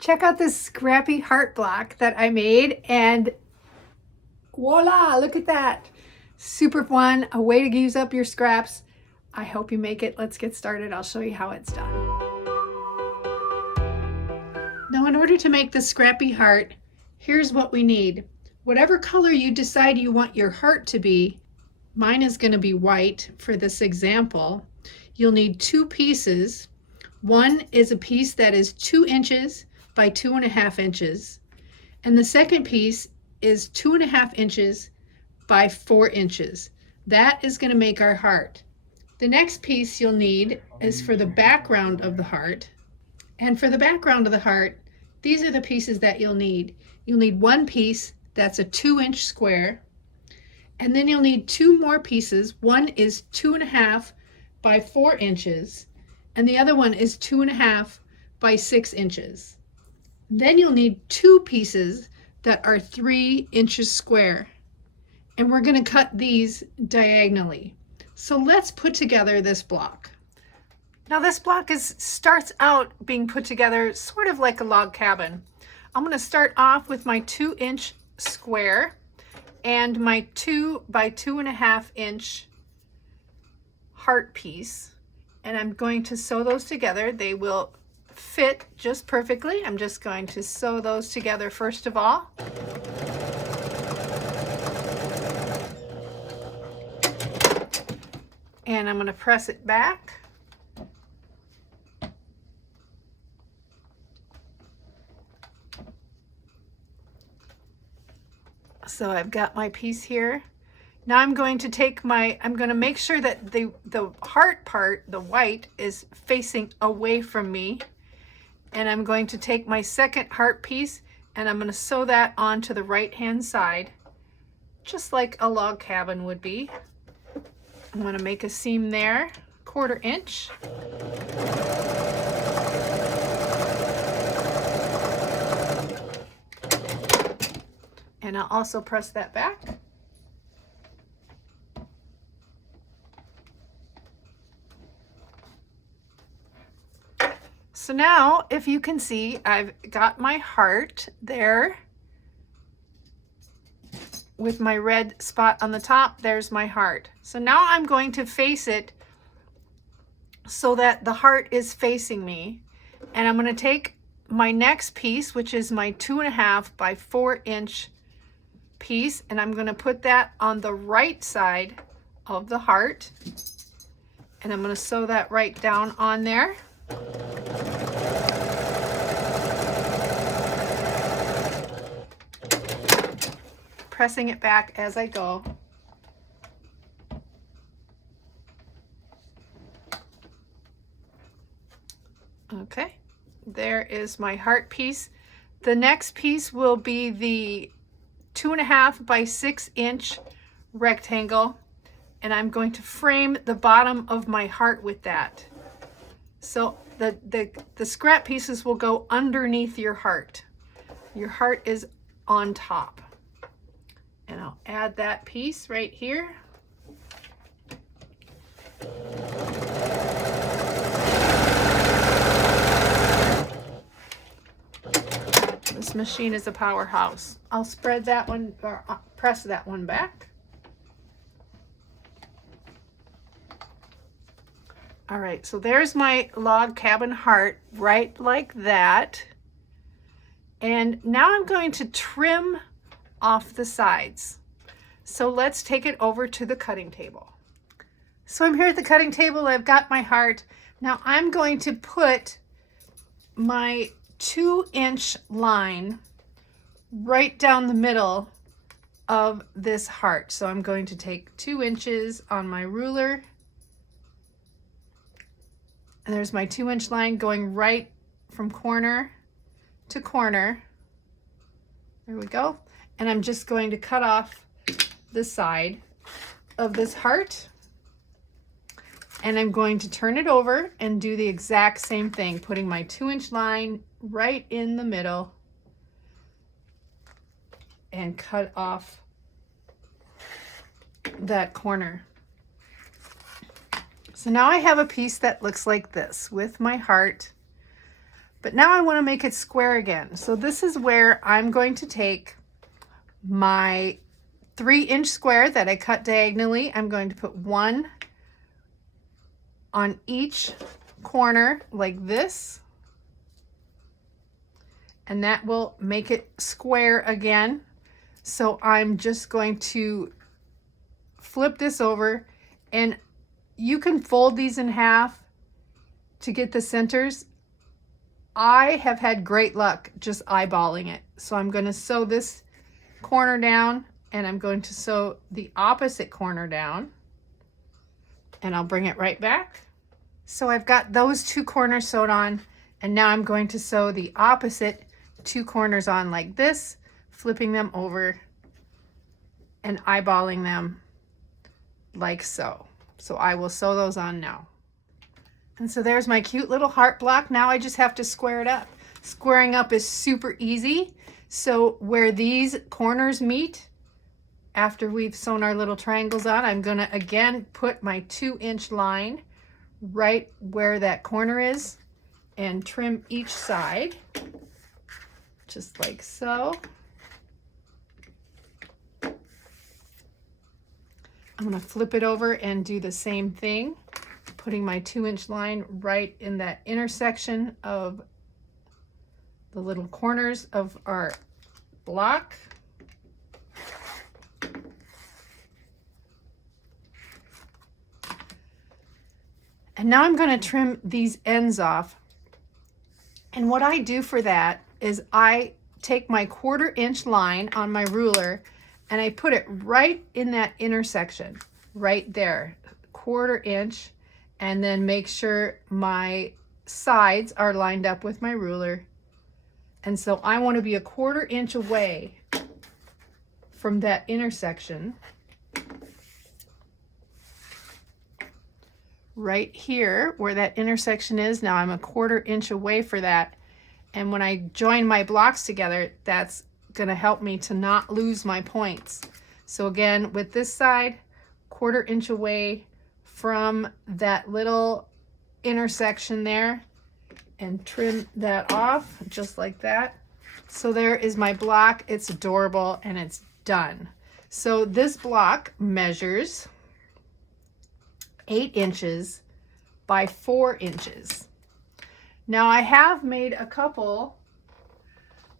Check out this Scrappy heart block that I made, and voila, look at that. Super fun, a way to use up your scraps. I hope you make it. Let's get started. I'll show you how it's done. Now, in order to make the Scrappy heart, here's what we need. Whatever color you decide you want your heart to be, mine is going to be white for this example. You'll need two pieces. One is a piece that is 2 inches by 2.5 inches, and the second piece is 2.5 inches by 4 inches. That is going to make our heart. The next piece you'll need is for the background of the heart. And for the background of the heart, these are the pieces that you'll need. You'll need one piece that's a 2-inch square, and then you'll need two more pieces. One is 2.5 by 4 inches, and the other one is 2.5 by 6 inches. Then you'll need two pieces that are 3 inches square, and we're going to cut these diagonally. So let's put together this block. Now this block starts out being put together sort of like a log cabin. I'm going to start off with my 2-inch square and my 2 by 2.5 inch heart piece, and I'm going to sew those together. They will fit just perfectly. I'm just going to sew those together first of all. And I'm going to press it back. So I've got my piece here. Now I'm going to make sure that the heart part, the white, is facing away from me. And I'm going to take my second heart piece and I'm going to sew that onto the right hand side, just like a log cabin would be. I'm going to make a seam there, 1/4 inch. And I'll also press that back. So now, if you can see, I've got my heart there with my red spot on the top. There's my heart. So now I'm going to face it so that the heart is facing me. And I'm going to take my next piece, which is my 2.5 by 4 inch piece, and I'm going to put that on the right side of the heart. And I'm going to sew that right down on there. Pressing it back as I go. Okay, there is my heart piece. The next piece will be the 2.5 by 6 inch rectangle, and I'm going to frame the bottom of my heart with that. So the scrap pieces will go underneath your heart. Your heart is on top. And I'll add that piece right here. This machine is a powerhouse. I'll spread that one, or press that one back. All right, so there's my log cabin heart, right like that. And now I'm going to trim off the sides. So let's take it over to the cutting table. So I'm here at the cutting table. I've got my heart. Now I'm going to put my 2-inch line right down the middle of this heart. So I'm going to take 2 inches on my ruler, and there's my 2-inch line going right from corner to corner. There we go. And I'm just going to cut off the side of this heart, and I'm going to turn it over and do the exact same thing, putting my 2-inch line right in the middle and cut off that corner. So now I have a piece that looks like this with my heart. But now I want to make it square again. So this is where I'm going to take my 3-inch square that I cut diagonally. I'm going to put one on each corner like this, and that will make it square again. So I'm just going to flip this over, and you can fold these in half to get the centers. I have had great luck just eyeballing it. So I'm going to sew this corner down, and I'm going to sew the opposite corner down, and I'll bring it right back. So I've got those 2 corners sewed on, and now I'm going to sew the opposite 2 corners on like this, flipping them over and eyeballing them like so. So I will sew those on now. And so there's my cute little heart block. Now I just have to square it up. Squaring up is super easy. So where these corners meet, after we've sewn our little triangles on, I'm gonna again put my 2-inch line right where that corner is and trim each side, just like so. I'm gonna flip it over and do the same thing, putting my 2-inch line right in that intersection of the little corners of our block. And now I'm going to trim these ends off. And what I do for that is I take my 1/4-inch line on my ruler and I put it right in that intersection, right there, 1/4 inch, and then make sure my sides are lined up with my ruler. And so I want to be a 1/4 inch away from that intersection. Right here where that intersection is, now I'm a 1/4 inch away for that. And when I join my blocks together, that's going to help me to not lose my points. So again, with this side, 1/4 inch away from that little intersection there, and trim that off just like that. So there is my block. It's adorable and it's done. So this block measures 8 inches by 4 inches. Now I have made a couple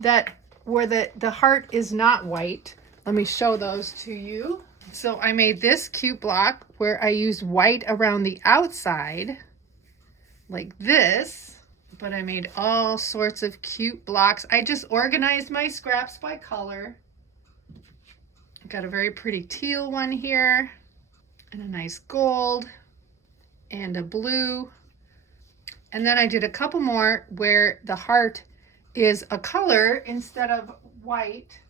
that where the heart is not white. Let me show those to you. So I made this cute block where I used white around the outside like this, but I made all sorts of cute blocks. I just organized my scraps by color. Got a very pretty teal one here, and a nice gold, and a blue. And then I did a couple more where the heart is a color instead of white.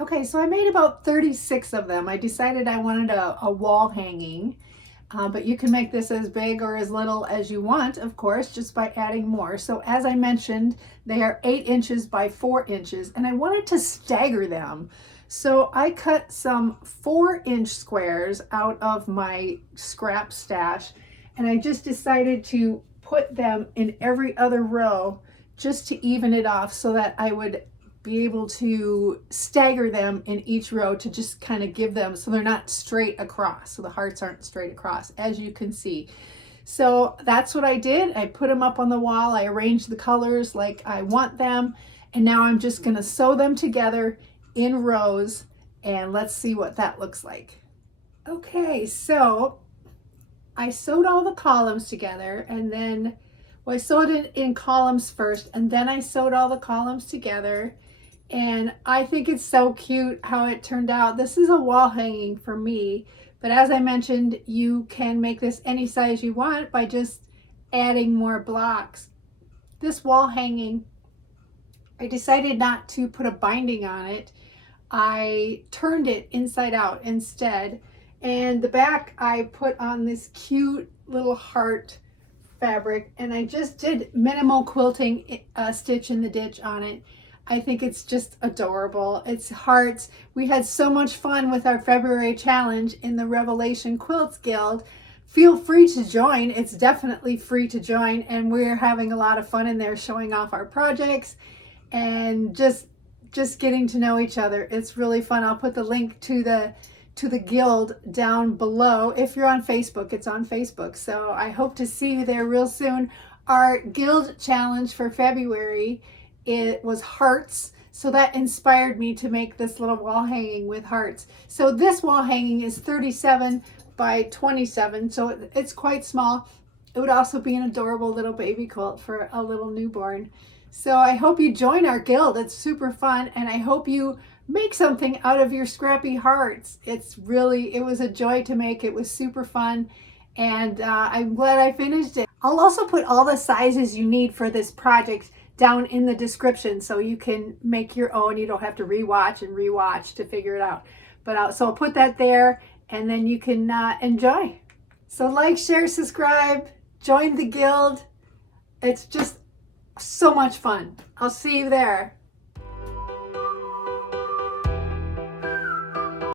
Okay, so I made about 36 of them. I decided I wanted a wall hanging, but you can make this as big or as little as you want, of course, just by adding more. So as I mentioned, they are 8 inches by 4 inches, and I wanted to stagger them. So I cut some 4-inch squares out of my scrap stash, and I just decided to put them in every other row just to even it off so that I would be able to stagger them in each row to just kind of give them so they're not straight across, so the hearts aren't straight across, as you can see. So that's what I did. I put them up on the wall. I arranged the colors like I want them, and now I'm just going to sew them together in rows, and let's see what that looks like. Okay, so I sewed all the columns together, and then I sewed it in columns first, and then I sewed all the columns together. And I think it's so cute how it turned out. This is a wall hanging for me, but as I mentioned, you can make this any size you want by just adding more blocks. This wall hanging, I decided not to put a binding on it. I turned it inside out instead. And the back I put on this cute little heart fabric, and I just did minimal quilting stitch in the ditch on it. I think it's just adorable. It's hearts. We had so much fun with our February challenge in the Revelation Quilts Guild feel free to join. It's definitely free to join, and we're having a lot of fun in there showing off our projects and just getting to know each other. It's really fun. I'll put the link to the guild down below. If you're on Facebook, it's on Facebook. So I hope to see you there real soon. Our guild challenge for February, it was hearts. So that inspired me to make this little wall hanging with hearts. So this wall hanging is 37 by 27, so it's quite small. It would also be an adorable little baby quilt for a little newborn. So I hope you join our guild. It's super fun, and I hope you make something out of your scrappy hearts. It was a joy to make. It was super fun, and I'm glad I finished it. I'll also put all the sizes you need for this project down in the description so you can make your own. You don't have to rewatch to figure it out. But so I'll put that there, and then you can enjoy. So like, share, subscribe, join the guild. It's just so much fun. I'll see you there.